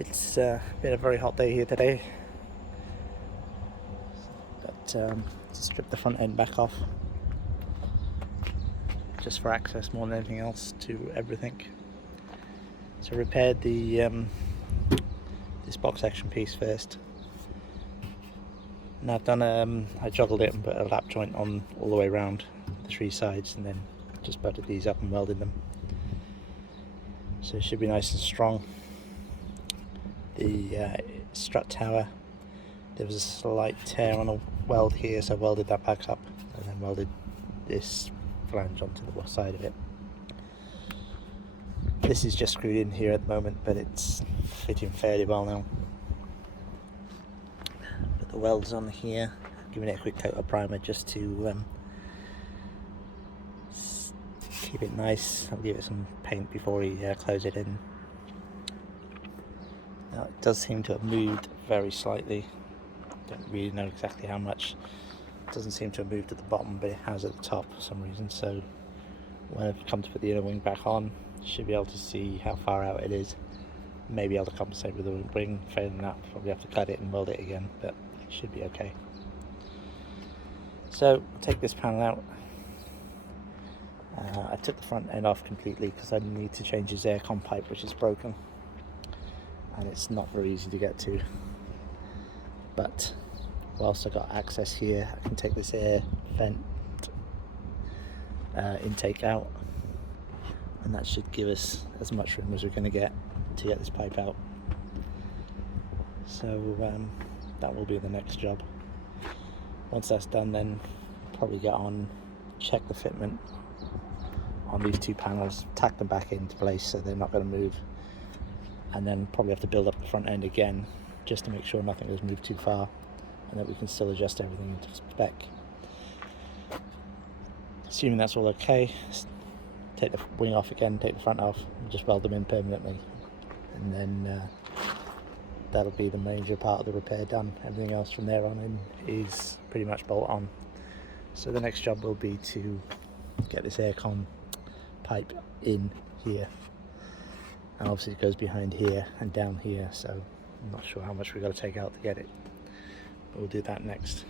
It's been a very hot day here today, but strip the front end back off just for access more than anything else to everything. So repaired the this box action piece first, and I've done I joggled it and put a lap joint on all the way around the three sides, and then just butted these up and welded them, so it should be nice and strong. The strut tower, there was a slight tear on a weld here, so I welded that back up and then welded this flange onto the side of it. This is just screwed in here at the moment, but it's fitting fairly well now. Put the welds on here, giving it a quick coat of primer just to keep it nice. I'll give it some paint before we close it in. Now it does seem to have moved very slightly. Don't really know exactly how much. It doesn't seem to have moved at the bottom, but it has at the top for some reason. So when I come to put the inner wing back on, should be able to see how far out it is. Maybe able to compensate with the wing. Failing that, probably have to cut it and weld it again, but it should be okay. So I'll take this panel out. I took the front end off completely because I need to change his aircon pipe, which is broken, and it's not very easy to get to. But whilst I got access here, I can take this air vent intake out, and that should give us as much room as we're going to get this pipe out. So that will be the next job. Once that's done, then probably get on, check the fitment on these two panels, tack them back into place so they're not going to move, and then probably have to build up the front end again just to make sure nothing has moved too far and that we can still adjust everything into spec. Assuming that's all okay, take the wing off again, take the front off, and just weld them in permanently, and then that'll be the major part of the repair done. Everything else from there on in is pretty much bolt on. So the next job will be to get this aircon pipe in here, and obviously it goes behind here and down here, so I'm not sure how much we've got to take out to get it, but we'll do that next.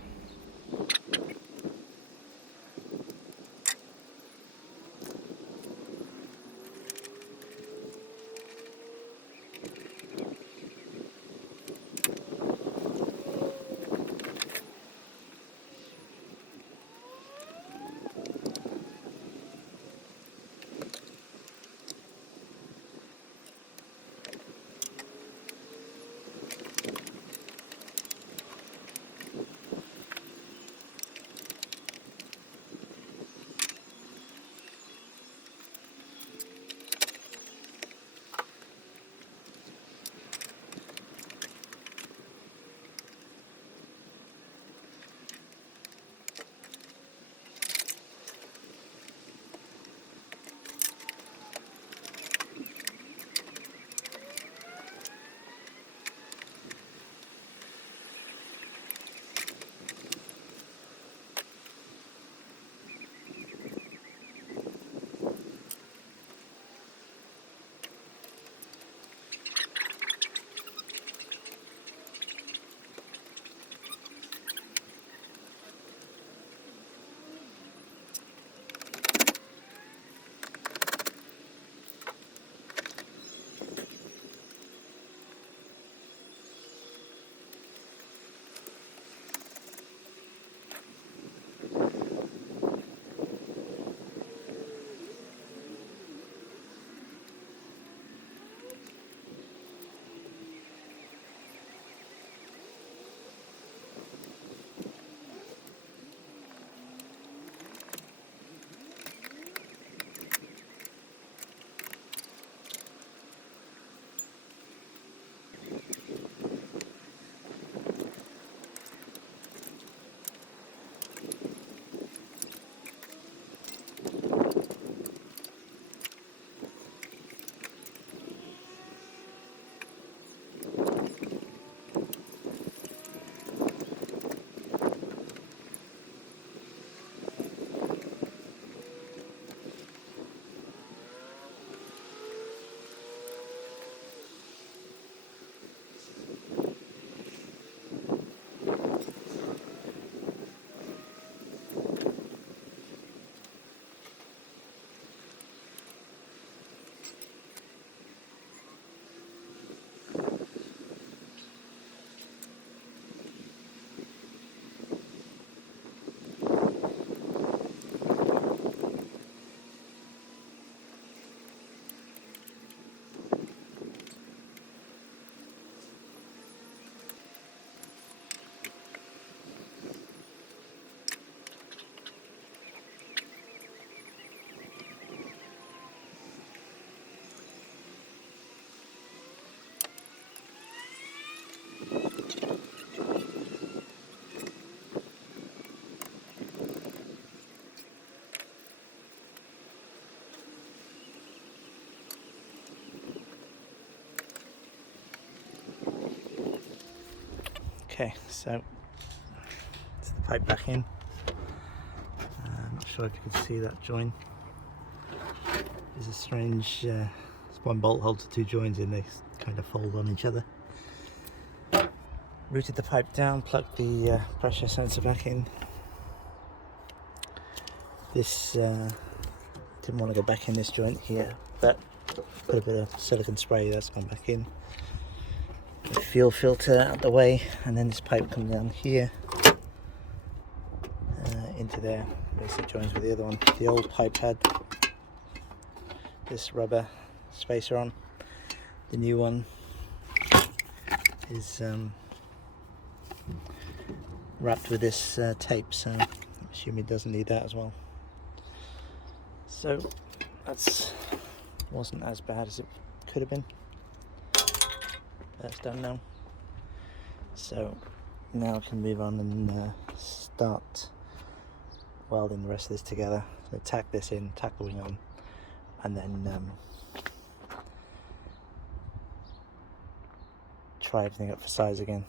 Okay, so it's the pipe back in. I'm not sure if you can see that join. There's a strange one bolt holds the two joins in, they kind of fold on each other. Routed the pipe down, plugged the pressure sensor back in. This didn't want to go back in this joint here, but put a bit of silicone spray, that's gone back in. The fuel filter out the way, and then this pipe comes down here into there, basically joins with the other one. The old pipe had this rubber spacer on. The new one is wrapped with this tape, so I assume it doesn't need that as well. So that's wasn't as bad as it could have been. That's done now. So now I can move on and start welding the rest of this together. So tack this in, tack the wing on, and then try everything up for size again.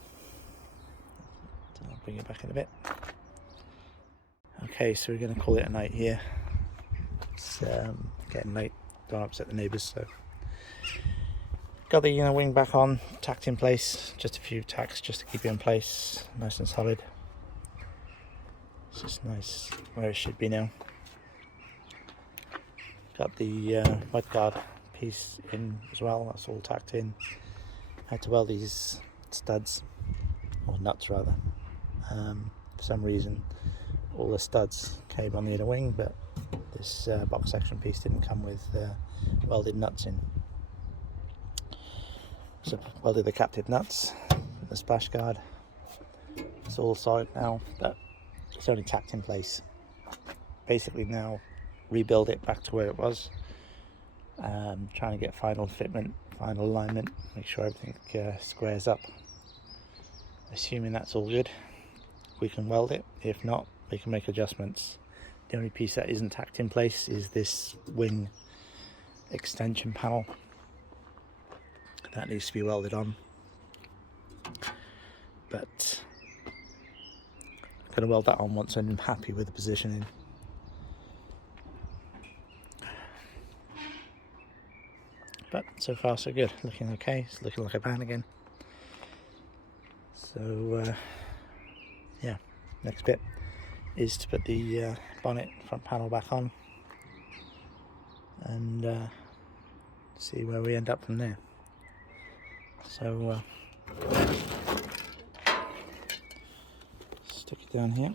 So I'll bring it back in a bit. Okay, so we're going to call it a night here. It's getting late, don't upset the neighbours. So got the wing back on, tacked in place, just a few tacks just to keep it in place, nice and solid. It's just nice where it should be now. Got the mudguard piece in as well, that's all tacked in. Had to weld these studs, or nuts rather. For some reason all the studs came on the inner wing, but this box section piece didn't come with welded nuts in. So welded the captive nuts, the splash guard. It's all solid now, but it's only tacked in place. Basically now rebuild it back to where it was. Trying to get final fitment, final alignment, make sure everything squares up. Assuming that's all good, we can weld it. If not, we can make adjustments. The only piece that isn't tacked in place is this wing extension panel. That needs to be welded on. But I'm going to weld that on once I'm happy with the positioning. But so far so good, looking okay, it's looking like a van again. So yeah, next bit is to put the bonnet front panel back on and see where we end up from there. So stick it down here.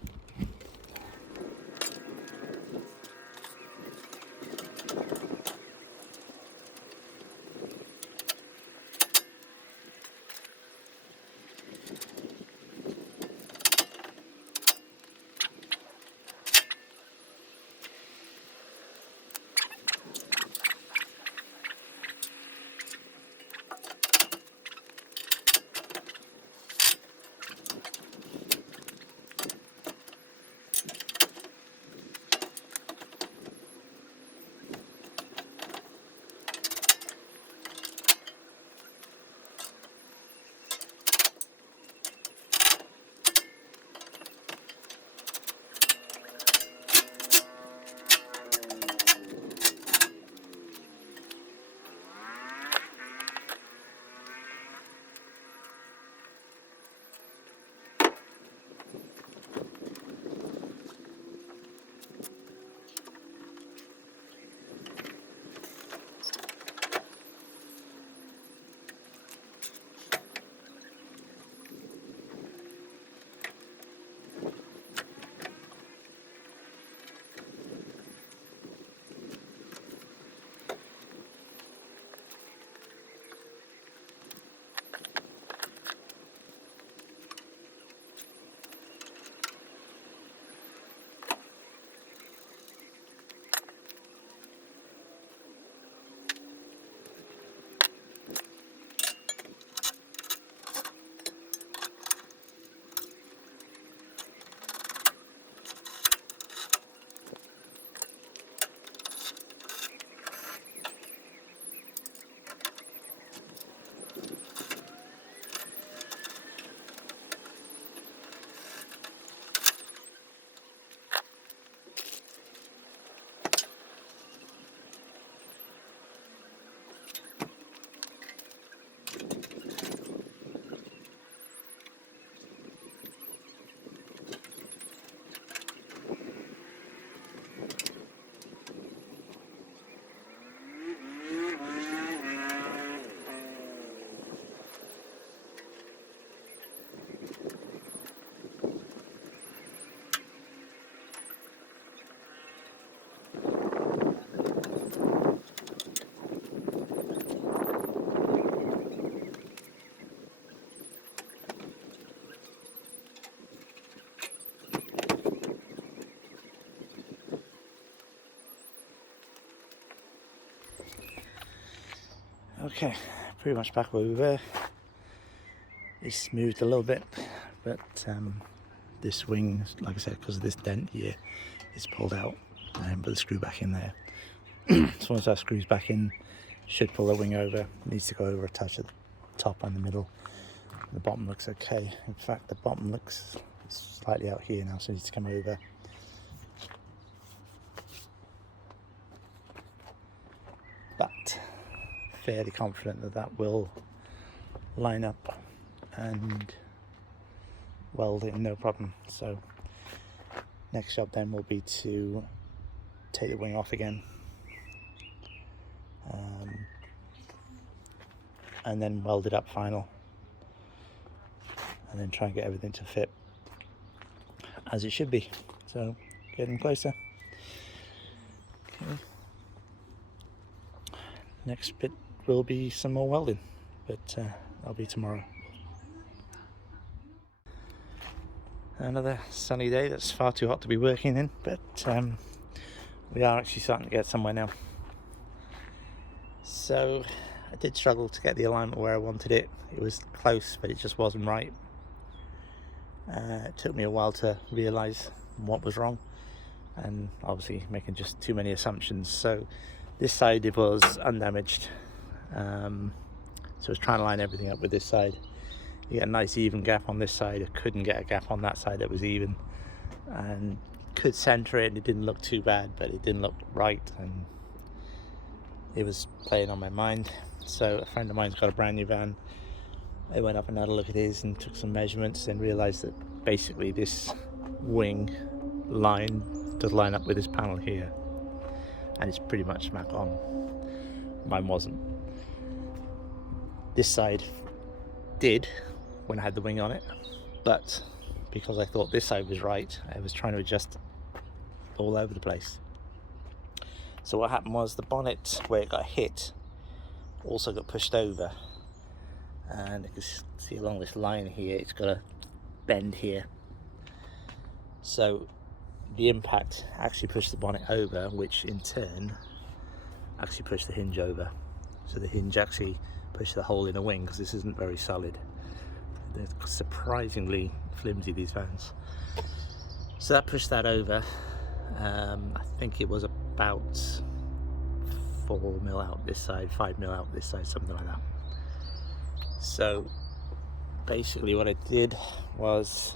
Okay, pretty much back where we were. It's moved a little bit, but this wing, like I said, because of this dent here, it's pulled out, but the screw back in there. So once that screws back in, should pull the wing over. It needs to go over a touch at the top and the middle. The bottom looks okay. In fact, the bottom looks slightly out here now, so it needs to come over. But fairly confident that that will line up and weld it, no problem. So next job then will be to take the wing off again, and then weld it up final, and then try and get everything to fit as it should be. So getting closer. Okay. Next bit will be some more welding, but that'll be tomorrow. Another sunny day that's far too hot to be working in, but we are actually starting to get somewhere now. So I did struggle to get the alignment where I wanted it. It was close, but it just wasn't right. It took me a while to realise what was wrong, and obviously making just too many assumptions. So this side, it was undamaged, so I was trying to line everything up with this side. You get a nice even gap on this side. I couldn't get a gap on that side that was even, and could centre it, and it didn't look too bad, but it didn't look right, and it was playing on my mind. So a friend of mine's got a brand new van. I went up and had a look at his and took some measurements, and realised that basically this wing line does line up with this panel here, and it's pretty much smack on. Mine wasn't. This side did when I had the wing on it, but because I thought this side was right, I was trying to adjust all over the place. So what happened was the bonnet where it got hit also got pushed over, and you can see along this line here it's got a bend here. So the impact actually pushed the bonnet over, which in turn actually pushed the hinge over. So the hinge actually pushed the hole in the wing, because this isn't very solid. They're surprisingly flimsy, these vans. So that pushed that over. I think it was about 4 mil out this side, 5 mil out this side, something like that. So basically what I did was,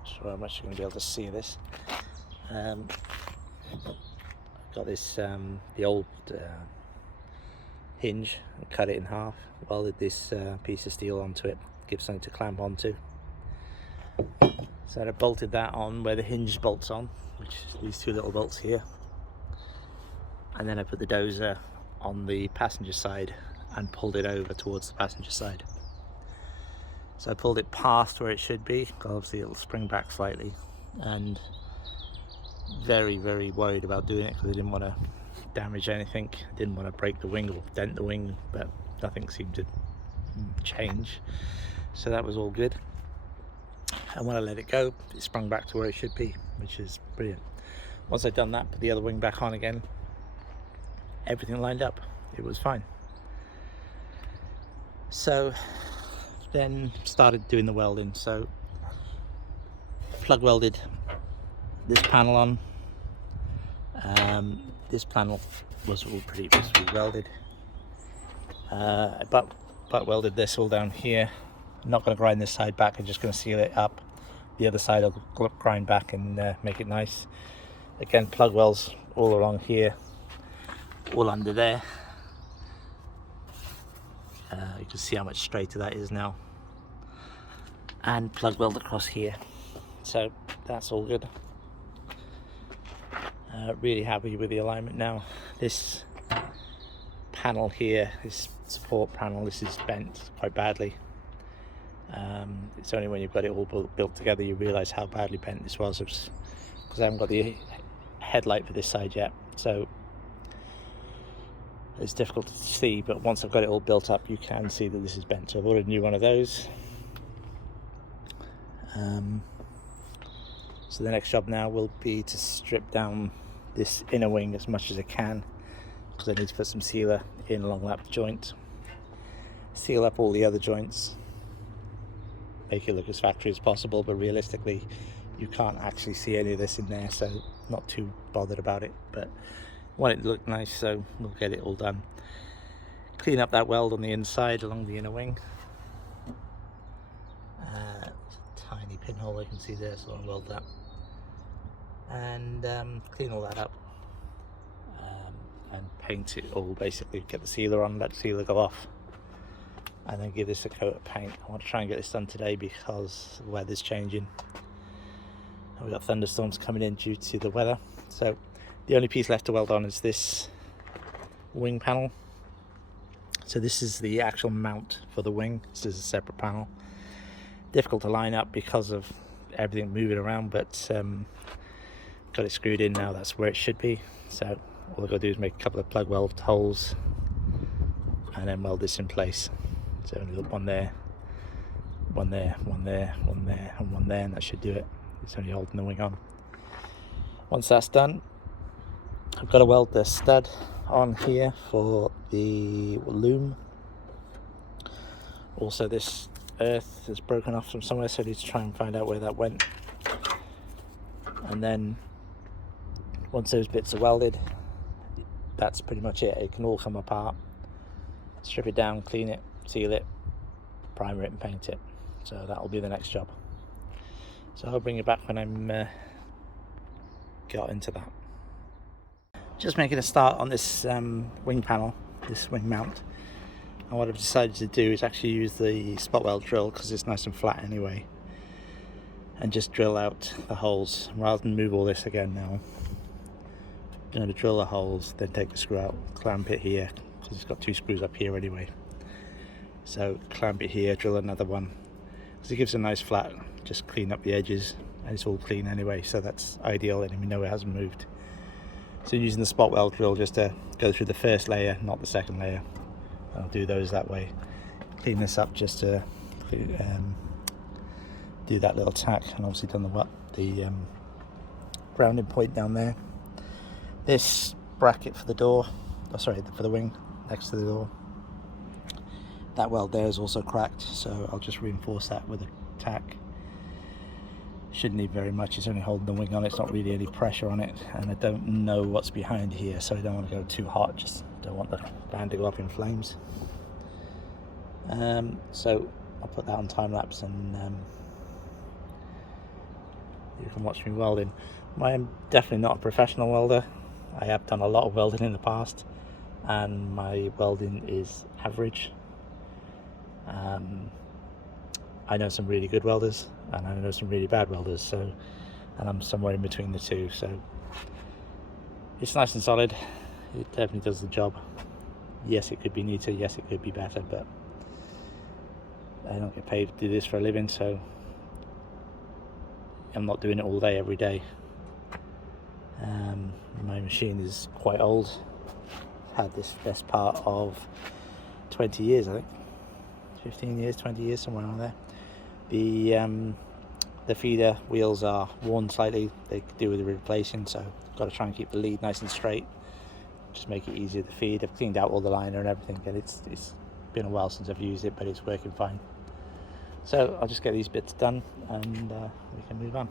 I'm sure I'm actually going to be able to see this. Got this, the old hinge, and cut it in half, welded this piece of steel onto it, give something to clamp onto. So I bolted that on where the hinge bolts on, which is these two little bolts here, and then I put the dozer on the passenger side and pulled it over towards the passenger side. So I pulled it past where it should be, obviously it'll spring back slightly, and very worried about doing it because I didn't want to damage anything. I didn't want to break the wing or dent the wing, but nothing seemed to change, so that was all good. And when I let it go, it sprung back to where it should be, which is brilliant. Once I'd done that, put the other wing back on again, everything lined up, it was fine. So then started doing the welding. So plug welded this panel on. This panel was all previously welded. But welded this all down here. I'm not going to grind this side back, I'm just going to seal it up. The other side I'll grind back and make it nice. Again, plug welds all along here, all under there. You can see how much straighter that is now. And plug weld across here. So that's all good. Really happy with the alignment now. This panel here, this support panel, this is bent quite badly. It's only when you've got it all built together you realise how badly bent this was, because I haven't got the headlight for this side yet, so it's difficult to see, but once I've got it all built up you can see that this is bent. So I've ordered a new one of those. So the next job now will be to strip down this inner wing as much as I can because I need to put some sealer in along that joint, seal up all the other joints, make it look as factory as possible, but realistically you can't actually see any of this in there, so not too bothered about it, but I want it to look nice, so we'll get it all done. Clean up that weld on the inside along the inner wing. Tiny pinhole I can see there, so I'll weld that and clean all that up and paint it all, basically get the sealer on, let the sealer go off, and then give this a coat of paint. I want to try and get this done today because the weather's changing. We've got thunderstorms coming in due to the weather, so the only piece left to weld on is this wing panel. So this is the actual mount for the wing. This is a separate panel. Difficult to line up because of everything moving around, but got it screwed in now. That's where it should be. So all I've got to do is make a couple of plug weld holes and then weld this in place. So only one there, one there, one there, one there, and one there, and that should do it. It's only holding the wing on. Once that's done, I've got to weld the stud on here for the loom. Also, this earth is broken off from somewhere, so I need to try and find out where that went. And then once those bits are welded, that's pretty much it. It can all come apart. Strip it down, clean it, seal it, primer it and paint it. So that'll be the next job. So I'll bring you back when I'm got into that. Just making a start on this wing panel, this wing mount. And what I've decided to do is actually use the spot weld drill, because it's nice and flat anyway, and just drill out the holes rather than move all this again now. I'm going to drill the holes, then take the screw out, clamp it here, because it's got two screws up here anyway. So clamp it here, drill another one, because it gives a nice flat, just clean up the edges, and it's all clean anyway, so that's ideal, and we know it hasn't moved. So using the spot weld drill just to go through the first layer, not the second layer. I'll do those that way. Clean this up just to do that little tack, and obviously done the grounding point down there. This bracket for the door, for the wing next to the door, that weld there is also cracked, so I'll just reinforce that with a tack. Shouldn't need very much, it's only holding the wing on, it's not really any pressure on it, and I don't know what's behind here, so I don't want to go too hot, just don't want the van to go up in flames. So I'll put that on time lapse, and you can watch me welding. I'm definitely not a professional welder. I have done a lot of welding in the past, and my welding is average. I know some really good welders, and I know some really bad welders, so, and I'm somewhere in between the two, so it's nice and solid. It definitely does the job. Yes, it could be neater, yes, it could be better, but I don't get paid to do this for a living, so I'm not doing it all day every day. My machine is quite old. I've had this best part of 20 years, I think. 15 years, 20 years, somewhere around there. The feeder wheels are worn slightly. They could do with replacing, so I've got to try and keep the lead nice and straight. Just make it easier to feed. I've cleaned out all the liner and everything, and it's been a while since I've used it, but it's working fine. So I'll just get these bits done, and we can move on.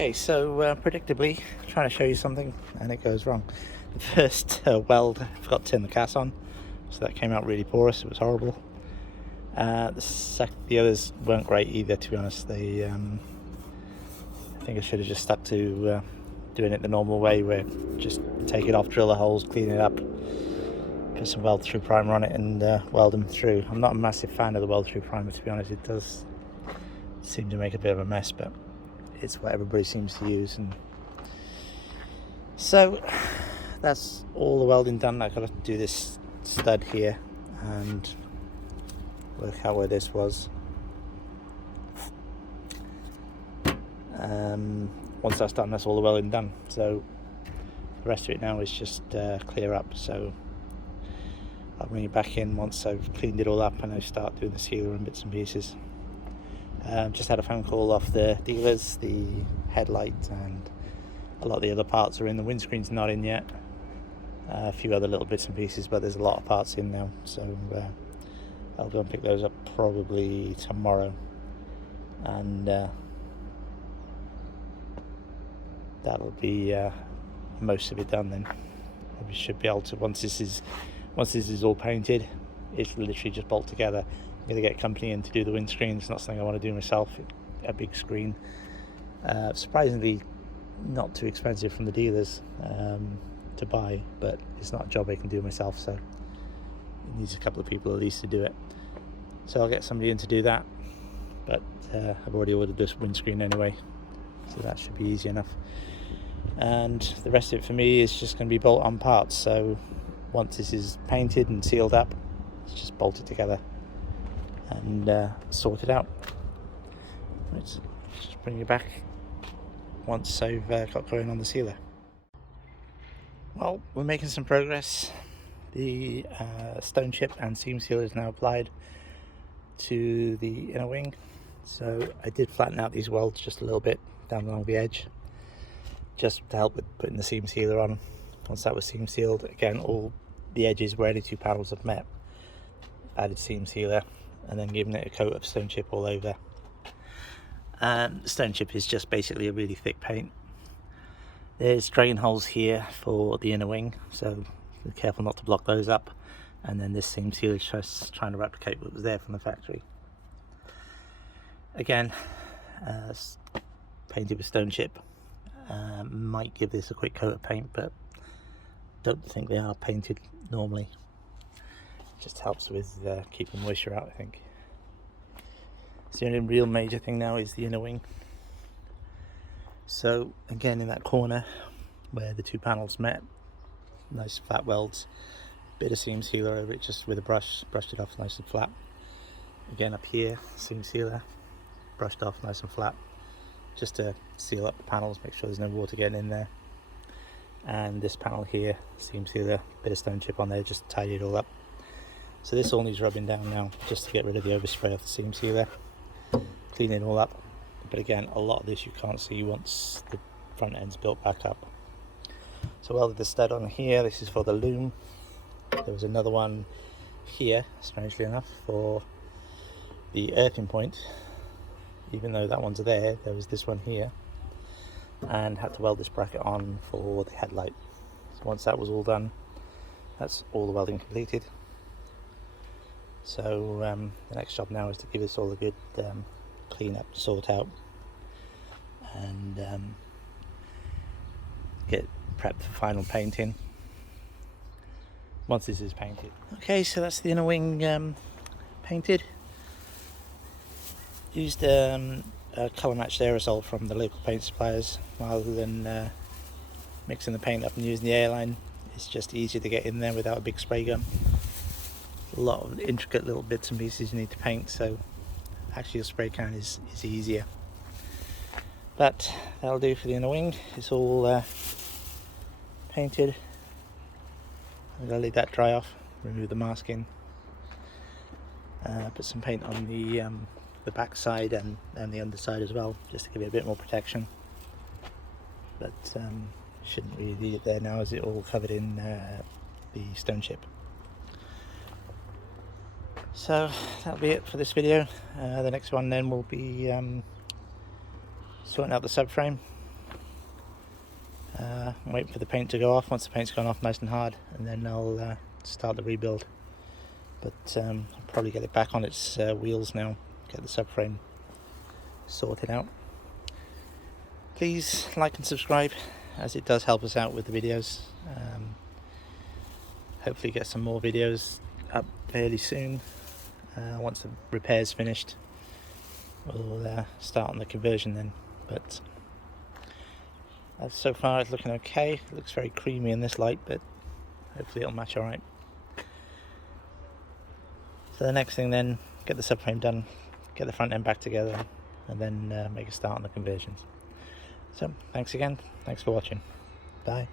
Okay, so predictably, trying to show you something and it goes wrong. The first weld, I forgot to turn the gas on, so that came out really porous. It was horrible. The others weren't great either, to be honest. They, I think I should have just stuck to doing it the normal way, where just take it off, drill the holes, clean it up, put some weld through primer on it, and weld them through. I'm not a massive fan of the weld through primer, to be honest. It does seem to make a bit of a mess, but it's what everybody seems to use. And so that's all the welding done. I've got to do this stud here and work out where this was. Once that's done, that's all the welding done. So the rest of it now is just clear up. So I'll bring it back in once I've cleaned it all up and I start doing the sealer and bits and pieces. Just had a phone call off the dealers. The headlight and a lot of the other parts are in. The windscreen's not in yet. A few other little bits and pieces, but there's a lot of parts in now. So I'll go and pick those up probably tomorrow, and that'll be most of it done. Then we should be able to, once this is all painted, it's literally just bolt together. I'm going to get company in to do the windscreen. It's not something I want to do myself. A big screen, surprisingly not too expensive from the dealers to buy, but it's not a job I can do myself, so it needs a couple of people at least to do it. So I'll get somebody in to do that, but I've already ordered this windscreen anyway, so that should be easy enough. And the rest of it for me is just going to be bolt on parts. So once this is painted and sealed up, let's just bolt it together and sort it out. Let's just bring you back once I've got going on the sealer. Well, we're making some progress. The stone chip and seam sealer is now applied to the inner wing. So I did flatten out these welds just a little bit down along the edge, just to help with putting the seam sealer on. Once that was seam sealed, again, all the edges where any two panels have met, added seam sealer and then giving it a coat of stone chip all over. Stone chip is just basically a really thick paint. There's drain holes here for the inner wing, so be careful not to block those up. And then this seam sealer is just trying to replicate what was there from the factory. Again, painted with stone chip. Might give this a quick coat of paint, but don't think they are painted normally. Just helps with keeping moisture out, I think. So the only real major thing now is the inner wing. So again, in that corner where the two panels met, nice flat welds, bit of seam sealer over it just with a brush, brushed it off nice and flat. Again up here, seam sealer, brushed off nice and flat, just to seal up the panels, make sure there's no water getting in there. And this panel here, seam sealer, bit of stone chip on there, just tidy it all up. So this all needs rubbing down now, just to get rid of the overspray of the seam sealer, clean it all up. But again, a lot of this you can't see once the front end's built back up. So welded the stud on here. This is for the loom. There was another one here, strangely enough, for the earthing point. Even though that one's there was this one here, and had to weld this bracket on for the headlight. So once that was all done, that's all the welding completed. So the next job now is to give this all a good clean up, sort out, and get prepped for final painting once this is painted. Okay, so that's the inner wing painted. Used a colour matched aerosol from the local paint suppliers rather than mixing the paint up and using the airline. It's just easier to get in there without a big spray gun. A lot of intricate little bits and pieces you need to paint, so actually a spray can is easier. But that'll do for the inner wing. It's all painted. I'm going to leave that dry off, remove the masking, put some paint on the back side and the underside as well, just to give it a bit more protection. But shouldn't really need it there now, as it all covered in the stone chip. So that'll be it for this video. The next one then will be sorting out the subframe, I'm waiting for the paint to go off. Once the paint's gone off nice and hard, and then I'll start the rebuild. But I'll probably get it back on its wheels now, get the subframe sorted out. Please like and subscribe, as it does help us out with the videos. Hopefully get some more videos up fairly soon. Once the repair's finished, we'll start on the conversion then. But so far it's looking okay. It looks very creamy in this light, but hopefully it'll match alright. So the next thing then, get the subframe done, get the front end back together, and then make a start on the conversions. So thanks again, thanks for watching, bye.